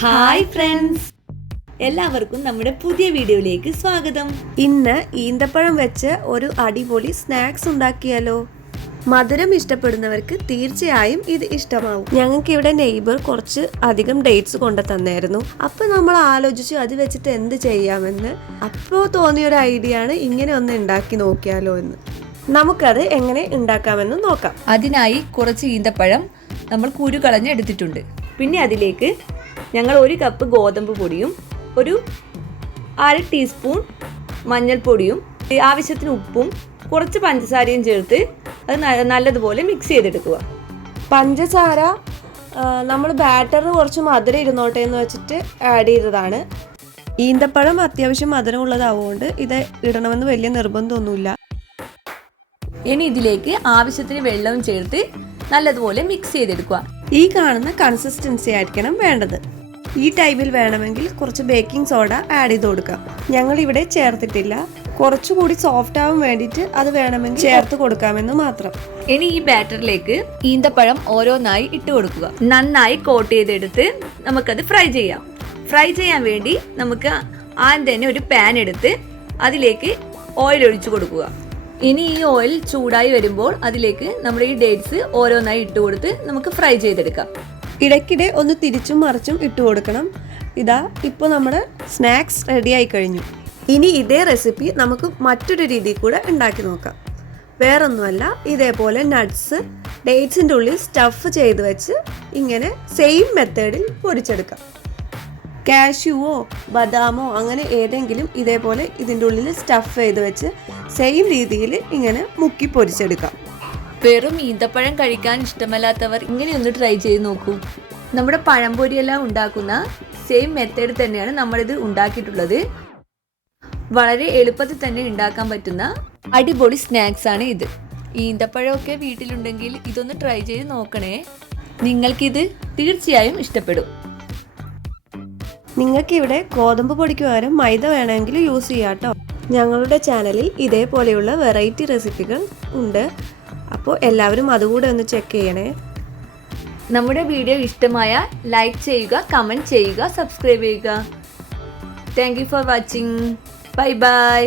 Hi friends, എല്ലാവർക്കും നമ്മുടെ പുതിയ വീഡിയോയിലേക്ക് സ്വാഗതം. ഇന്ന് ഈന്തപ്പഴം വെച്ച് ഒരു അടിപൊളി സ്നാക്സ് ഉണ്ടാക്കിയാലോ? മധുരം ഇഷ്ടപ്പെടുന്നവർക്ക് തീർച്ചയായും ഇത് ഇഷ്ടമാവും. ഞങ്ങൾക്ക് ഇവിടെ നെയ്ബർ കുറച്ച് അധികം ഡേറ്റ്സ് കൊണ്ടു തന്നായിരുന്നു. അപ്പോൾ നമ്മൾ ആലോചിച്ചു അത് വെച്ചിട്ട് എന്ത് ചെയ്യാമെന്ന്. അപ്പോൾ തോന്നിയൊരു ഐഡിയ ആണ് ഇങ്ങനെ ഒന്ന് ഉണ്ടാക്കി നോക്കിയാലോ എന്ന്. നമുക്കത് എങ്ങനെ ഉണ്ടാക്കാമെന്ന് നോക്കാം. അതിനായി കുറച്ച് ഈന്തപ്പഴം നമ്മൾ കുരു കളഞ്ഞ് എടുത്തിട്ടുണ്ട്. പിന്നെ അതിലേക്ക് ഞങ്ങൾ 1 കപ്പ് ഗോതമ്പ് പൊടിയും ഒരു 1/2 ടീസ്പൂൺ മഞ്ഞൾപ്പൊടിയും ആവശ്യത്തിന് ഉപ്പും കുറച്ച് പഞ്ചസാരയും ചേർത്ത് അത് നല്ലതുപോലെ മിക്സ് ചെയ്തെടുക്കുക. പഞ്ചസാര നമ്മൾ ബാറ്ററിന് കുറച്ച് മധുരം ഇരുന്നോട്ടെ എന്ന് വെച്ചിട്ട് ആഡ് ചെയ്തതാണ്. ഈന്തപ്പഴം അത്യാവശ്യം മധുരം ഉള്ളതാവുകൊണ്ട് ഇത് ഇടണമെന്ന് വലിയ നിർബന്ധമൊന്നുമില്ല. ഇനി ഇതിലേക്ക് ആവശ്യത്തിന് വെള്ളവും ചേർത്ത് നല്ലതുപോലെ മിക്സ് ചെയ്തെടുക്കുക. ഈ കാണുന്ന കൺസിസ്റ്റൻസി ആയിരിക്കണം വേണ്ടത്. ഈ ടൈമിൽ വേണമെങ്കിൽ കുറച്ച് ബേക്കിംഗ് സോഡ ആഡ് ചെയ്ത് കൊടുക്കാം. ഞങ്ങൾ ഇവിടെ ചേർത്തിട്ടില്ല. കുറച്ചുകൂടി സോഫ്റ്റ് ആവാൻ വേണ്ടിയിട്ട് അത് വേണമെങ്കിൽ ചേർത്ത് കൊടുക്കാമെന്ന് മാത്രം. ഇനി ഈ ബാറ്ററിലേക്ക് ഈന്തപ്പഴം ഓരോന്നായി ഇട്ട് കൊടുക്കുക. നന്നായി കോട്ട് ചെയ്തെടുത്ത് നമുക്കത് ഫ്രൈ ചെയ്യാം. ഫ്രൈ ചെയ്യാൻ വേണ്ടി നമുക്ക് ആദ്യം തന്നെ ഒരു പാൻ എടുത്ത് അതിലേക്ക് ഓയിൽ ഒഴിച്ചു കൊടുക്കുക. ഇനി ഈ ഓയിൽ ചൂടായി വരുമ്പോൾ അതിലേക്ക് നമ്മുടെ ഈ ഡേറ്റ്സ് ഓരോന്നായി ഇട്ട് കൊടുത്ത് നമുക്ക് ഫ്രൈ ചെയ്തെടുക്കാം. ഇടയ്ക്കിടെ ഒന്ന് തിരിച്ചും മറിച്ചും ഇട്ട് കൊടുക്കണം. ഇതാ ഇപ്പോൾ നമ്മുടെ സ്നാക്സ് റെഡി ആയി കഴിഞ്ഞു. ഇനി ഇതേ റെസിപ്പി നമുക്ക് മറ്റൊരു രീതിയിൽ കൂടെ ഉണ്ടാക്കി നോക്കാം. വേറൊന്നുമല്ല, ഇതേപോലെ നട്ട്സ് ഡേറ്റ്സിൻ്റെ ഉള്ളിൽ സ്റ്റഫ് ചെയ്ത് വെച്ച് ഇങ്ങനെ സെയിം മെത്തേഡിൽ പൊരിച്ചെടുക്കാം. കാഷ്യൂവോ ബദാമോ അങ്ങനെ ഏതെങ്കിലും ഇതേപോലെ ഇതിൻ്റെ ഉള്ളിൽ സ്റ്റഫ് ചെയ്ത് വെച്ച് സെയിം രീതിയിൽ ഇങ്ങനെ മുക്കി പൊരിച്ചെടുക്കാം. വെറും ഈന്തപ്പഴം കഴിക്കാൻ ഇഷ്ടമല്ലാത്തവർ ഇങ്ങനെയൊന്ന് ട്രൈ ചെയ്ത് നോക്കൂ. നമ്മുടെ പഴംപൊരിയെല്ലാം ഉണ്ടാക്കുന്ന സെയിം മെത്തേഡ് തന്നെയാണ് നമ്മളിത് ഉണ്ടാക്കിയിട്ടുള്ളത്. വളരെ എളുപ്പത്തിൽ തന്നെ ഉണ്ടാക്കാൻ പറ്റുന്ന അടിപൊളി സ്നാക്സ് ആണ് ഇത്. ഈന്തപ്പഴമൊക്കെ വീട്ടിലുണ്ടെങ്കിൽ ഇതൊന്ന് ട്രൈ ചെയ്ത് നോക്കണേ. നിങ്ങൾക്കിത് തീർച്ചയായും ഇഷ്ടപ്പെടും. നിങ്ങൾക്ക് ഇവിടെ ഗോതമ്പ് പൊടിക്ക് പകരം മൈദ വേണമെങ്കിൽ യൂസ് ചെയ്യാം കേട്ടോ. ഞങ്ങളുടെ ചാനലിൽ ഇതേപോലെയുള്ള വെറൈറ്റി റെസിപ്പികൾ ഉണ്ട്. അപ്പോൾ എല്ലാവരും അതുകൂടെ ഒന്ന് ചെക്ക് ചെയ്യണേ. നമ്മുടെ വീഡിയോ ഇഷ്ടമായ ലൈക്ക് ചെയ്യുക, കമൻറ്റ് ചെയ്യുക, സബ്സ്ക്രൈബ് ചെയ്യുക. Thank you for watching. Bye bye.